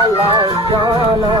समाला जाना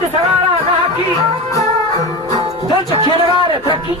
Pushti sagara nahaki, dolce chiedere tracchi.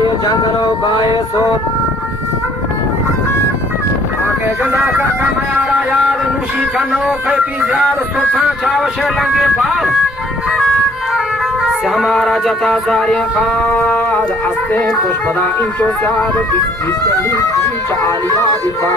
ये जंगलो गाए सोत आके गंगा का कमायारा यार नुशी कनो कई पिज़्यार सुथा चावशे लंगे पाल हमारा जता सारे खाद अस्ते पुष्पदा इंचो सार बिस्किट चालिया दिखा